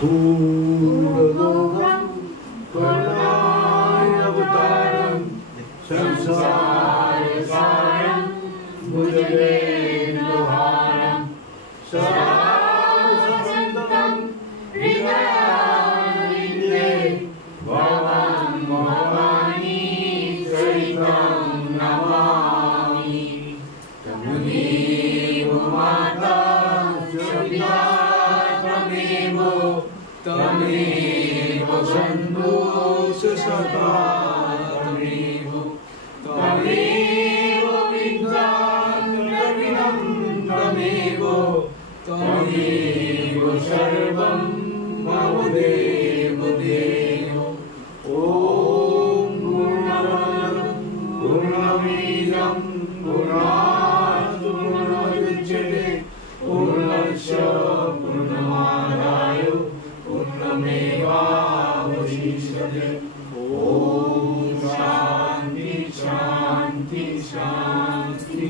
पूर्णगोहं करुणावतारं संसारसारं भुजगेन्द्रहारं सदा वसन्तं हृदयारविन्दे भवां भवानी सहितं नमामि। तमेव माता च पिता तमेव तमेव बन्धु च सखा तमेव तमेव विद्याद्रविणं तमेव तमेव सर्वं मम देव देव। ॐ पूर्णमिदं पूर्णात् पूर्णमुदच्यते पूर्णस्य पूर्णमादाय पूर्णमेवावशिष्यते। ॐ शान्ति शान्ति शान्ति।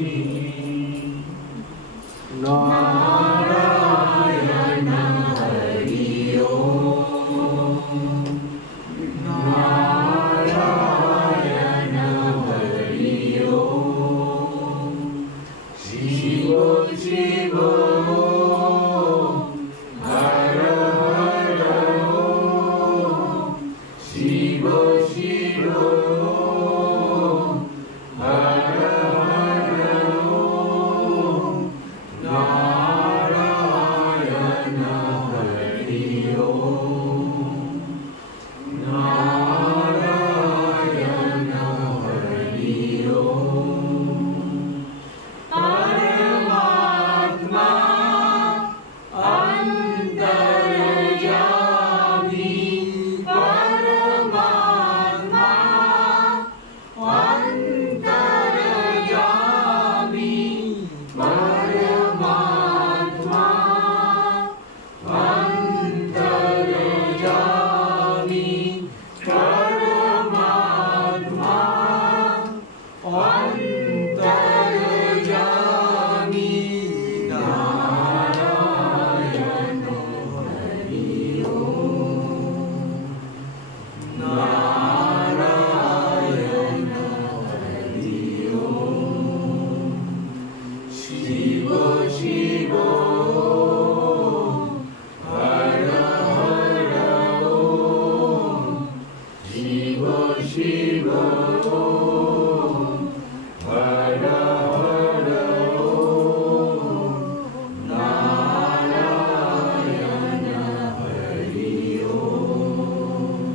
नारायण हरि ओम् नारायण हरि ओम्। शिव शिव हर हर ओम्। शिव शिव हर हर ओम्। नारायण हरि ओम् नारायण हरि ओम्। परमात्मा अन्तर्यामी परमात्मा अन्तर्यामी परमात्मा अन्तर्यामी परमात्मा अन्तर्यामी। नारायण हरि ओम् नारायण हरि ओम्। शिव शिव हर हर ओम्। शिव शिव हर हर ओम्। नारायण हरि ओम्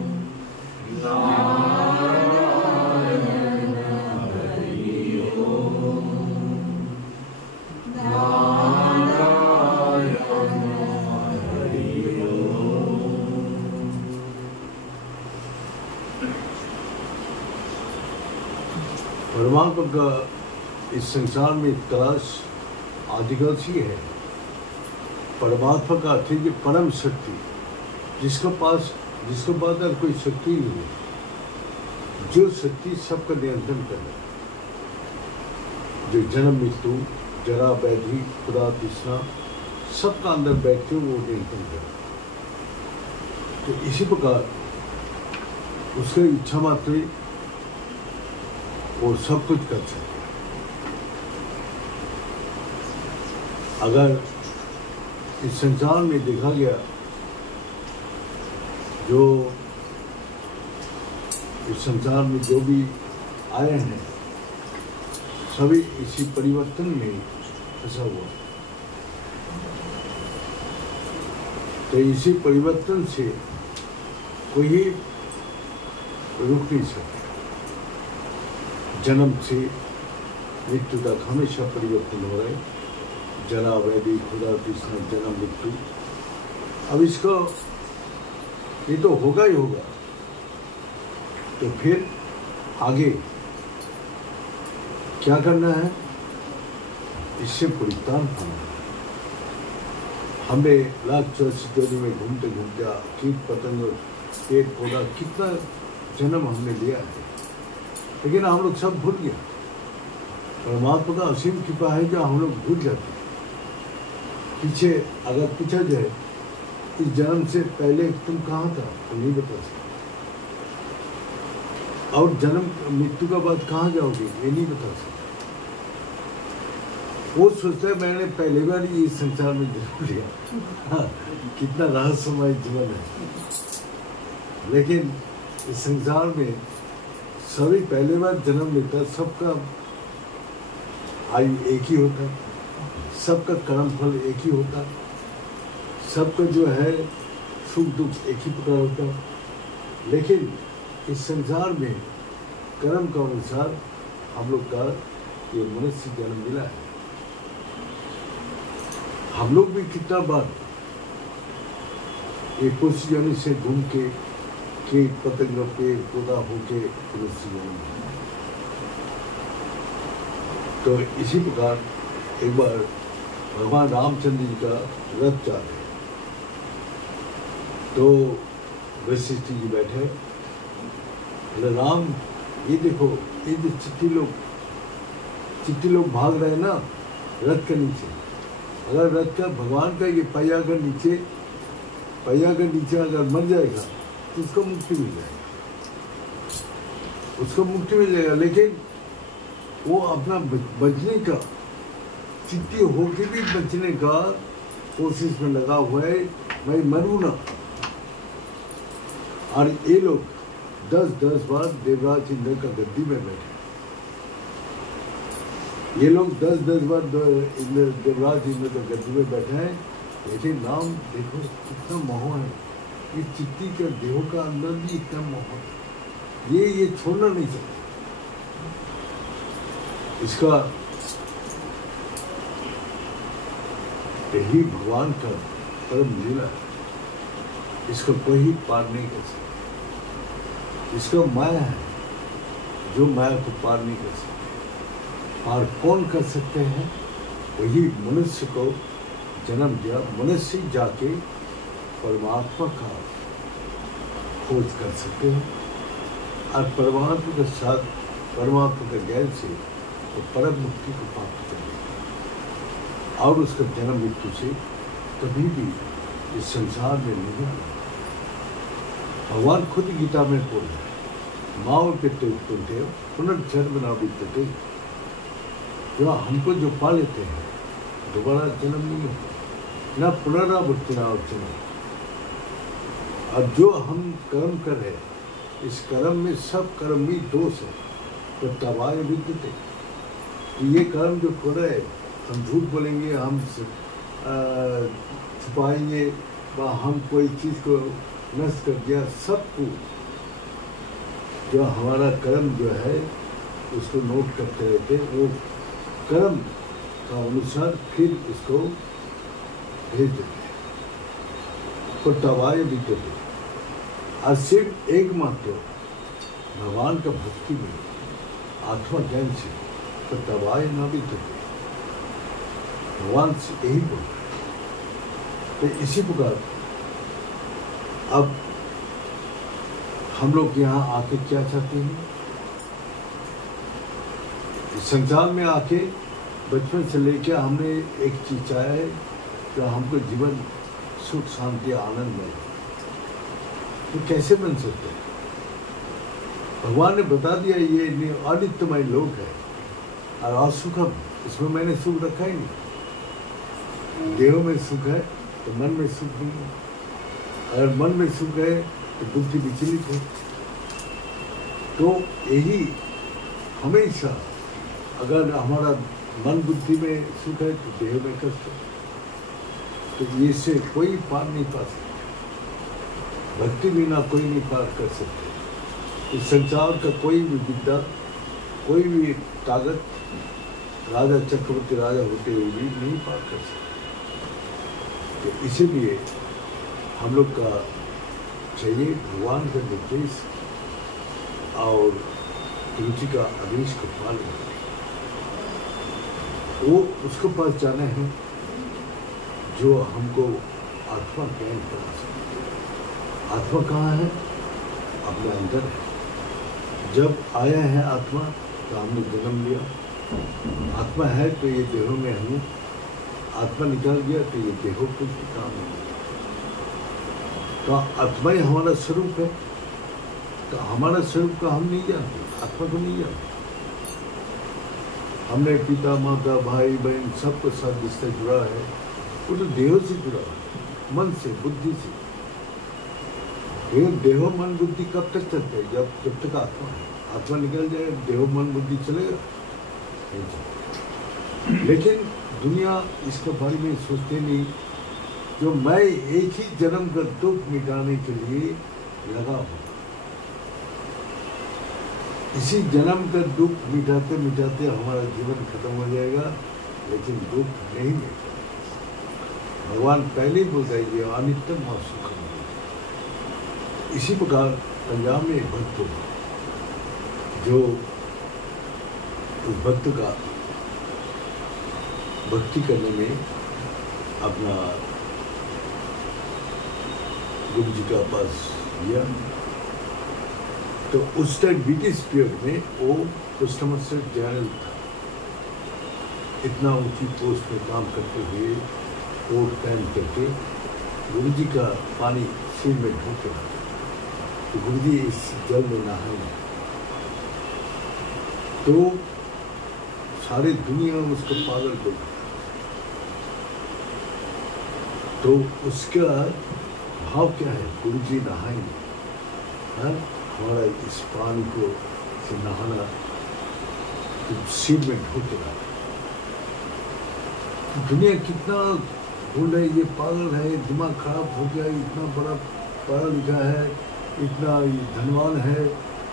नारायण हरि ओम् नारायण हरि ओम्। परमात्मा का इस संसार में तलाश आदिकाल से है। परमात्मा का अर्थ है कि परम शक्ति, जिसके पास कोई शक्ति नहीं है, जो शक्ति सबका नियंत्रण कर रहा है, जो जन्म मृत्यु जरा व्याधि खुदा तृष्णा सबका अंदर बैठते हुए वो नियंत्रण कर रहा है। तो इसी प्रकार उसके इच्छा मात्र वो सब कुछ कर सकते। अगर इस संसार में देखा गया, जो इस संसार में जो भी आए हैं सभी इसी परिवर्तन में फंसा हुआ। तो इसी परिवर्तन से कोई रुक नहीं सकता। जन्म से मृत्यु तक हमेशा परिवर्तन हो रहा है। जरा व्याधि खुदा तृष्णा जन्म मृत्यु। अब इसको ये तो होगा ही होगा। तो फिर आगे क्या करना है? इससे परित्राण पाना है। हमें लाख 84 जोड़ी में घूमते घूमते कीट पतंग पेड़ पौधा कितना जन्म हमने लिया है, लेकिन हम लोग सब भूल गया। परमात्मा का असीम कृपा है जो हम लोग भूल जाते हैं। पीछे अगर पूछा जाए इस जन्म से पहले तुम कहाँ था तो नहीं बता सकते, और जन्म मृत्यु का बाद कहाँ जाओगे ये नहीं बता सकते। वो सोचता है मैंने पहली बार ये संसार में जन्म लिया। हाँ, कितना रहस्यमय जीवन है। लेकिन इस संसार में सभी पहली बार जन्म लेता, सबका आयु एक ही होता, सबका कर्म फल एक ही होता, सबका जो है सुख दुख एक ही प्रकार होता। लेकिन इस संसार में कर्म के अनुसार हम लोग का ये मनुष्य जन्म मिला है। हम लोग भी कितना बार एक कोशिश यानी से घूम के कीट पतंगों पे पौधा होके मनुष्य जन्म मिला। तो इसी प्रकार एक बार भगवान रामचंद्र जी का रथ जा रहे, तो वशिष्ठ जी बैठे, बोले राम ये देखो ये जो चिट्ठी लोग भाग रहे हैं ना रथ के नीचे, अगर रथ का भगवान का ये पहिया के नीचे अगर मर जाएगा तो उसको मुक्ति मिल जाएगा, उसको मुक्ति मिल जाएगा। लेकिन वो अपना बचने का चिट्ठी होके भी बचने का कोशिश में लगा हुआ है, मैं मरूँ ना। और ये लोग 10-10 बार देवराज इंद्र का गद्दी में बैठे, ये लोग 10-10 बार देवराज इंद्र का गद्दी में बैठे हैं। लेकिन राम देखो कितना मोह है, ये चिट्ठी का देह का अंदर भी इतना मोह है, ये छोड़ना नहीं सकते। इसका यही भगवान का परम लीला है, इसको कोई पार नहीं कर सकता। इसका माया है जो माया को पार नहीं कर सकते। और कौन कर सकते हैं? वही मनुष्य को जन्म दिया, मनुष्य जाके परमात्मा का खोज कर सकते हैं और परमात्मा के साथ परमात्मा के ज्ञान से तो परम मुक्ति को प्राप्त करेगा और उसका जन्म मृत्यु से कभी भी इस संसार में नहीं होगा। भगवान खुद गीता में बोल रहे हैं, माओ पित्त उत्पन्न पुनर्जन्म न विद्यते। जो हमको जो पा लेते हैं दोबारा जन्म नहीं होता, न पुनरावृत्ति न जन्म। अब जो हम कर्म कर रहे हैं इस कर्म में सब कर्म में दोष है, तो तबाय विद्यते। ये कर्म जो कर रहे हैं, हम झूठ बोलेंगे, हम छुपाएंगे व हम कोई चीज़ को नष्ट कर दिया, सबको जो हमारा कर्म जो है उसको नोट करते रहते, वो कर्म का अनुसार फिर इसको भेज देते हैं। तो तबाय विद्यते। और सिर्फ एकमात्र भगवान का भक्ति में आत्मा ज्ञान से तो तबाय न विद्यते, भगवान से यही बोल रहे। तो इसी प्रकार अब हम लोग यहाँ आके क्या चाहते हैं? इस संसार में आके बचपन से लेकर हमने एक चीज चाहा है कि हमको जीवन सुख शांति आनंद मिले। तो कैसे बन सकते हैं? भगवान ने बता दिया ये अनित्यमय लोक है और असुखम, इसमें मैंने सुख रखा ही नहीं। देह में सुख है तो मन में सुख नहीं है, अगर मन में सुख है तो बुद्धि विचलित है। तो यही हमेशा अगर हमारा मन बुद्धि में सुख है तो देह में कष्ट है, तो ये से कोई पार नहीं पा सकता। भक्ति बिना कोई नहीं पार कर सकते। इस संसार का कोई भी विद्या, कोई भी ताकत राजा चक्रवर्ती राजा होते हुए भी नहीं पार कर सकते। तो इसीलिए हम लोग का चाहिए भगवान का निर्देश और रुचि का आदेश का पालन करें। वो उसके पास जाना है जो हमको आत्मा ज्ञान करा सके। आत्मा कहाँ है? अपने अंदर है। जब आया है आत्मा तो हमने जन्म लिया, आत्मा है तो ये देहों में हूँ, आत्मा निकल गया तो ये देहों कुछ भी काम नहीं। तो आत्मा ही हमारा स्वरूप है, तो हमारा स्वरूप का हम नहीं जानते, आत्मा को नहीं जानते। हमने पिता माता भाई बहन सबके साथ जिससे जुड़ा है वो तो देहों से जुड़ा है, मन से, बुद्धि से। देहो मन बुद्धि कब तक चलते हैं? जब तक आत्मा है। आत्मा निकल जाए देहो मन बुद्धि चलेगा। लेकिन दुनिया इसके बारे में सोचते नहीं। जो मैं एक ही जन्म का दुख मिटाने के लिए लगा हूँ, इसी जन्म का दुख मिटाते मिटाते हमारा जीवन खत्म हो जाएगा, लेकिन दुख नहीं मिटेगा। भगवान पहले ही बोलता है ये अनित्यम और सुखम। इसी प्रकार पंजाब में एक भक्त हुआ, जो उस भक्त का भक्ति करने में अपना गुरु जी का पास लिया। तो उस टाइम ब्रिटिश पीरियड में वो कस्टमर से जनरल था। इतना ऊंची पोस्ट में काम करते हुए कोट पहन करके गुरु जी का पानी सिर में ढूंढ के तो गुरु जी इस जल में नहाएंगे। तो सारी दुनिया उसको पागल बोल, तो उसका भाव क्या है? गुरु जी नहाएंगे, हाँ हमारा इस पानी को से नहाना तो सिर में ढूंढ रहा है। दुनिया कितना बोल रही ये पागल है, दिमाग खराब हो गया, इतना बड़ा पढ़ा लिखा है, इतना धनवान है,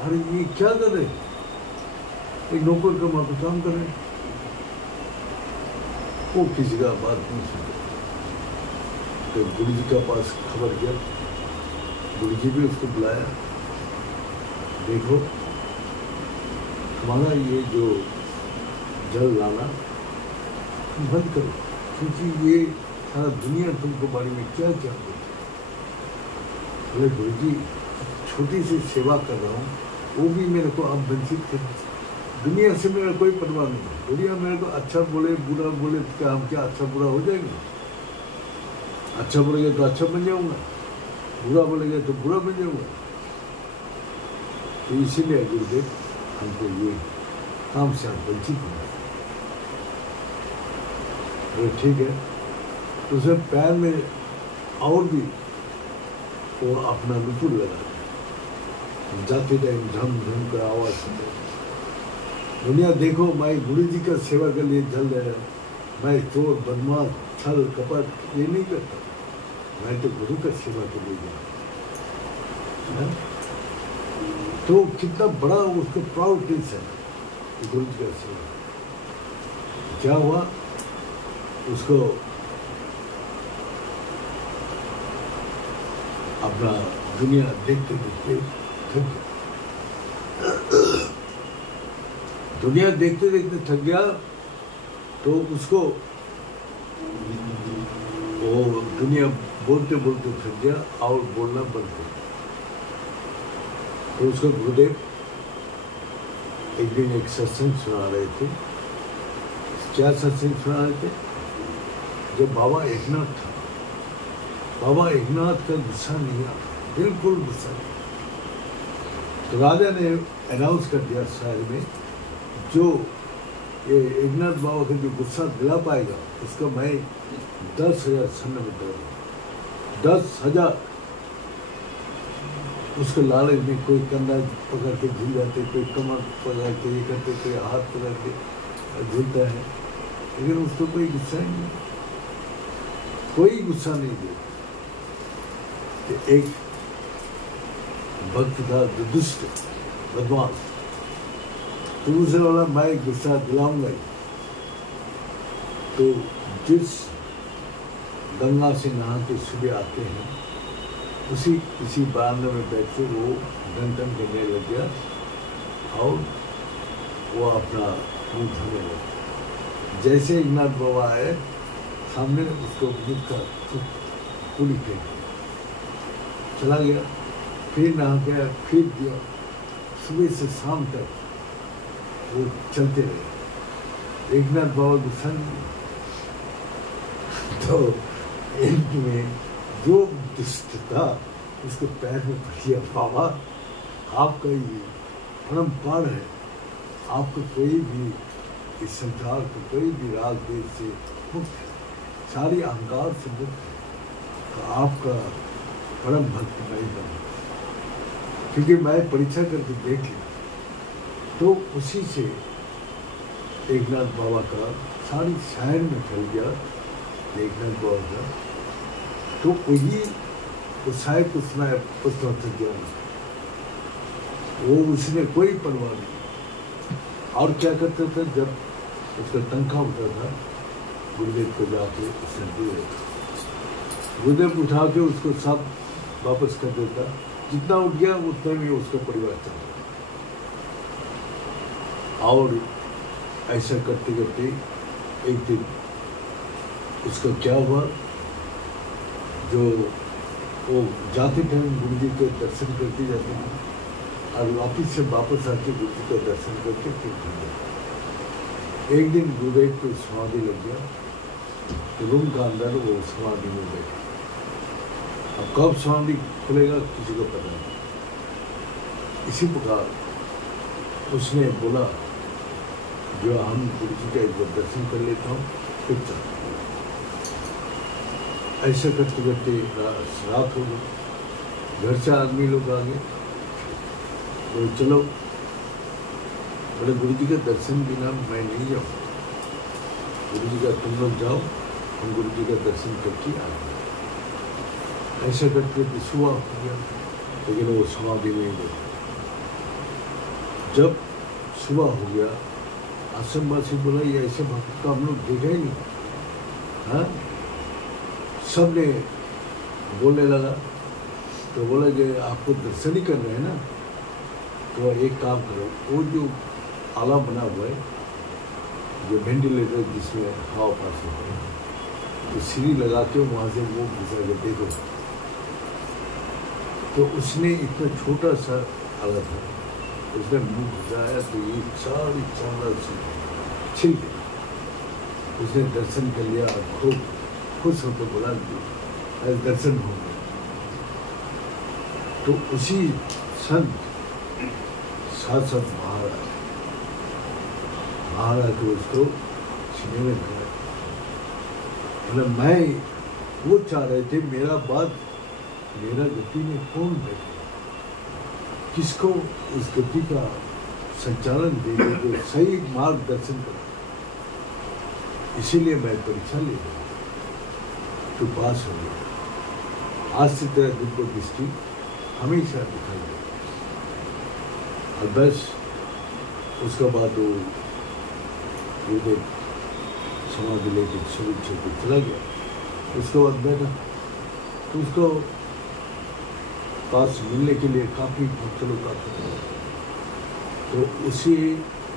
अरे ये क्या कर रहे? एक नौकर का मात्र काम कर रहे। वो किसी का बात नहीं सुनते। तो गुरु जी का पास खबर गया, गुरु जी भी उसको बुलाया। देखो हमारा ये जो जल लाना बंद करो, क्योंकि ये सारा दुनिया तुमको बारे में क्या क्या बोलती। बोले गुरु जी छोटी सी सेवा कर रहा हूँ, वो भी मेरे को आप वंचित करें। दुनिया से मेरा कोई परवाह नहीं है। दुनिया मेरे को अच्छा बोले बुरा बोले क्या हम क्या अच्छा बुरा हो जाएंगे? अच्छा बोलेंगे तो अच्छा बन जाऊंगा, बुरा बोलेंगे तो बुरा बन जाऊंगा। तो इसीलिए गुरुदेव हमको ये काम से आप वंचित नहीं। अरे ठीक है। तो उसे पैर में और भी वो अपना नुपुर लगा, जाते टाइम झम झम कर आवाज सुनते। दुनिया देखो मैं गुरु जी का सेवा के लिए जल रहा हूँ, मैं चोर बदमाश छल कपट ये नहीं करता, मैं तो गुरु का सेवा के लिए जा रहा हूँ। तो कितना बड़ा उसको प्राउडनेस है गुरु जी का सेवा। क्या हुआ? उसको अपना दुनिया देखते देखते थक गया। दुनिया देखते देखते थक गया, तो उसको वो दुनिया बोलते बोलते थक गया और बोलना बंद कर दिया। तो उसको गुरुदेव एक दिन एक सत्संग सुना रहे थे। क्या सत्संग सुना रहे थे? जब बाबा एकनाथ था, बाबा एकनाथ का गुस्सा नहीं आया, बिल्कुल गुस्सा नहीं। तो राजा ने अनाउंस कर दिया शहर में, जो ये एकनाथ बाबा का जो गुस्सा दिला पाएगा उसका मैं 10,000 सन्न में दूंगा। 10,000। उसके लालच में कोई कंधा पकड़ के झूल जाते, कोई कमर पकड़ के ये करते, कोई हाथ पकड़ के झूलता है, लेकिन उसको कोई गुस्सा ही नहीं, कोई गुस्सा नहीं दिया। तो एक भक्त था जो दुष्ट बदमाश, तो उसे बोला मैं गुस्सा दिलाऊंगा ही। तो जिस गंगा से नहा के सुबह आते हैं, उसी किसी बारांदे में बैठ के वो डंटन करने लग गया और वो अपना मुँह धोने लगा। जैसे एकनाथ बाबा आए सामने, उसको मुँह का पूरी फेंक चला गया। फिर नहा गया, फिर दिया। सुबह से शाम तक वो चलते रहे। एकनाथ बाबा गुस्सा नहीं, तो इनमें जो दुष्ट था उसके पैर में पड़ गया, बाबा आपका ये परम्पार है, आपको कोई भी इस संसार को कोई भी राग देश से मुक्त है, सारी अहंकार से मुक्त है, तो आपका परम भक्त मैं बना, क्योंकि मैं परीक्षा करके देख लिया। तो उसी से एकनाथ बाबा का सारी शहर में फैल गया एकनाथ बाबा का, तो वही साहिब को सुनाया पुस्तक ज्ञान, वो उसने कोई परवाह नहीं। और क्या करता था, जब उसका तनख्वाह होता था गुरुदेव को जाके उसने दिए, गुरुदेव उठा के उसको सब वापस कर देता, जितना उठ गया उतना में उसका परिवार चलता। और ऐसा करते करते एक दिन उसका क्या हुआ, जो वो जाते थे गुरु जी के दर्शन करते जाते थे और वापिस से वापस आके गुरु जी का दर्शन करके फिर घर जाते। एक दिन गुरुदेव को समाधि लग गया, तो रूम का अंदर वो समाधि में बैठे। अब कब समाधि खुलेगा किसी को पता नहीं। इसी प्रकार उसने बोला, जो हम गुरु जी का एक बार दर्शन कर लेता हूँ फिर चलता हूँ। ऐसा करते करते रात हो गई, घर से आदमी लोग आ गए, तो चलो बोले गुरु जी का दर्शन बिना मैं नहीं जाऊँ, गुरु जी का तुम लोग जाओ, हम गुरु जी का दर्शन करके आ गए। ऐसा करते सुबह हो गया, लेकिन वो समाधि में गए। जब सुबह हो गया, आश्रमवासी बोला ये ऐसे भक्त का हम लोग देखा ही नहीं, हाँ? सब ने बोलने लगा, तो बोला कि आपको दर्शन ही कर रहे हैं ना, तो एक काम करो, वो जो आला बना हुआ है, जो वेंटिलेटर जिसमें हवा पास होता है, तो सीढ़ी लगा के वहाँ से वो घुसा के देखो। तो उसने इतना छोटा सा आला था, उसने मुंह घुसाया तो ये सारी चावल छिल गई। उसने दर्शन कर लिया और खूब खुश होकर बोला दर्शन हो गया। तो उसी संत साथ महाराज को उसको सिनेमे में, मतलब मैं वो चाह रहे थे मेरा बात मेरा गति में कौन बैठे, किसको उस गति का संचालन दे जो सही मार्गदर्शन करे। इसीलिए मैं परीक्षा ले गया, तो पास हो गया। आज से तेरा दिव्य दृष्टि हमेशा दिखाई दे। और बस उसके बाद वो गुरुदेव समाधि लेके सुबह छोड़ चला गया। उसके बाद बैठा तो उसको पास मिलने के लिए काफ़ी भक्त लोग आते थे, तो उसी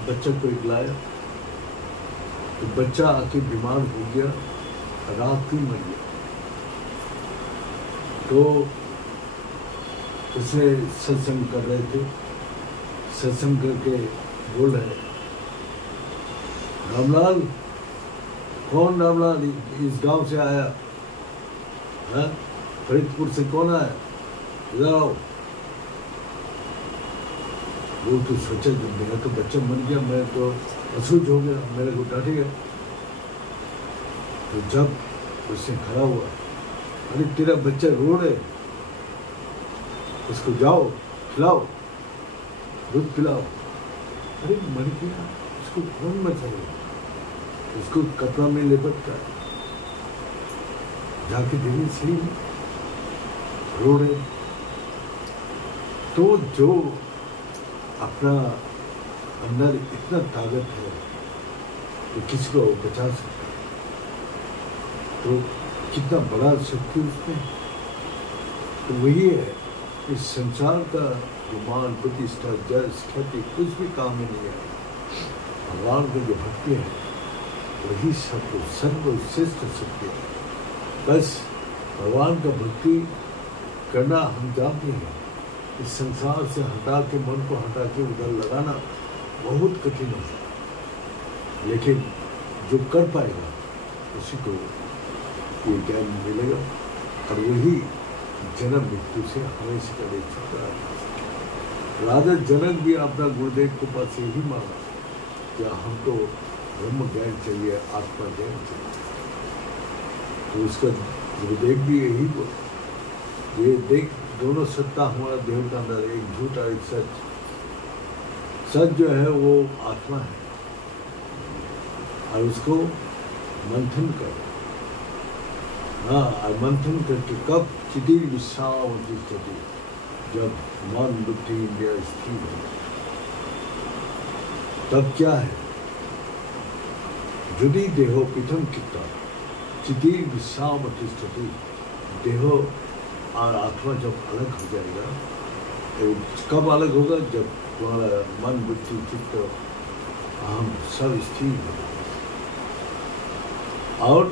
बच्चा को एक लाया, तो बच्चा आके बीमार हो गया, रात ही मर गया। तो उसे सत्संग कर रहे थे, सत्संग करके बोल रहे, रामलाल, कौन रामलाल इस गांव से आया है? फरीदपुर से कौन आया? इधर आओ। वो तो सोचा जब मेरा तो बच्चा मर गया, मैं तो असुच हो गया, मेरे को डांटेगा। तो जब उससे खड़ा हुआ, अरे तेरा बच्चा रो रहे, उसको जाओ खिलाओ, दूध पिलाओ। अरे मर गया, उसको कौन बचाएगा? उसको कपड़ा में लिपट कर जाके देवी सही रो रहे। तो जो अपना अंदर इतना ताकत है तो किसी को बचा सकता है, तो कितना बड़ा शक्ति उसमें। तो वही है, इस संसार का जो मान प्रतिष्ठा जस ख्याति कुछ भी काम में नहीं है। भगवान का जो भक्ति है वही सबको सर्वश्रेष्ठ शक्ति है। बस भगवान का भक्ति करना हम जानते हैं, इस संसार से हटा के मन को हटा के उधर लगाना बहुत कठिन होता है, लेकिन जो कर पाएगा उसी को ये ज्ञान मिलेगा और वही जन्म मृत्यु से हमेशा का एक छुटकारा। राजा जनक भी अपना गुरुदेव के पास यही मांगा कि हमको ब्रह्म ज्ञान चाहिए, आत्मा ज्ञान चाहिए। तो उसका गुरुदेव भी यही बोला, ये देख दोनों सत्ता हमारा देह के अंदर, एक झूठ और एक सच। सच जो है वो आत्मा है और उसको मंथन कर, हाँ, और मंथन करके कब चितिर विश्राम स्थिति, जब मन बुद्धि इंद्रिय स्थिर है, तब क्या है, यदि देहो पृथम किता चितिर विश्राम स्थिति, देहो और आत्मा जब अलग हो जाएगा, तो कब अलग होगा, जब तुम्हारा मन बुद्धि चित्त अहम सब स्थिर होगा और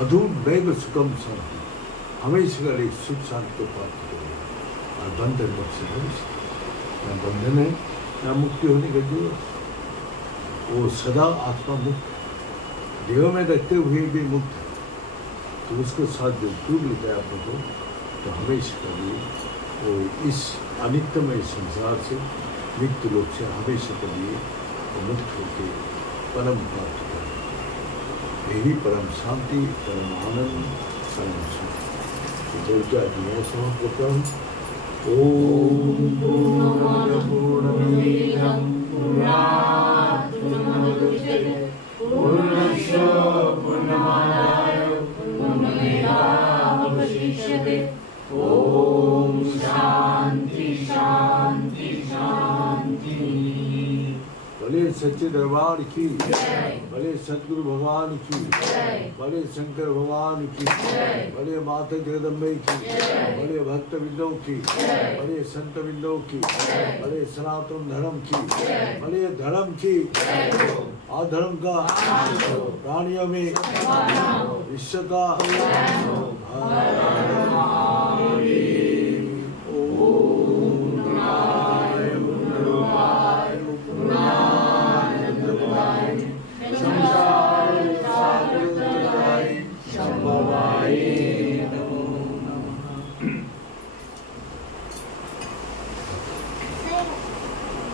अधूर दैव सुखम शांति, हमेशा का एक सुख शांति को प्राप्त करेगा। और बंधन मुक्त से न बंधन है न मुक्ति होने का जो, वो सदा आत्मा मुक्त, देह में रखते हुए भी मुक्त है। तो उसके साथ जो टूट लेता है अपने को, तो हमेशा का लिए वो इस अनित्यमय संसार से, नित्य लोक से हमेशा के लिए मुक्त होकर परम प्राप्त करें। यही परम शांति, परम आनंद, परम सुख। बोलते आज मैं समाप्त करता हूँ। ओम पूर्णमद पूर्णमिदं पूर्णात् पूर्णमुदच्यते पूर्णस्य पूर्णमादाय पूर्णमेवावशिष्यते। ओम शांति शांति शांति। भले सच्चे दरबार की, भले सदगुरु भगवान की, भले शंकर भगवान की, भले माता जगदम्बे की, भले भक्त बिंदों की, भले संत बिंदों की, भले सनातन धर्म की, भले धर्म की, अधर्म का, प्राणियों में विश्व का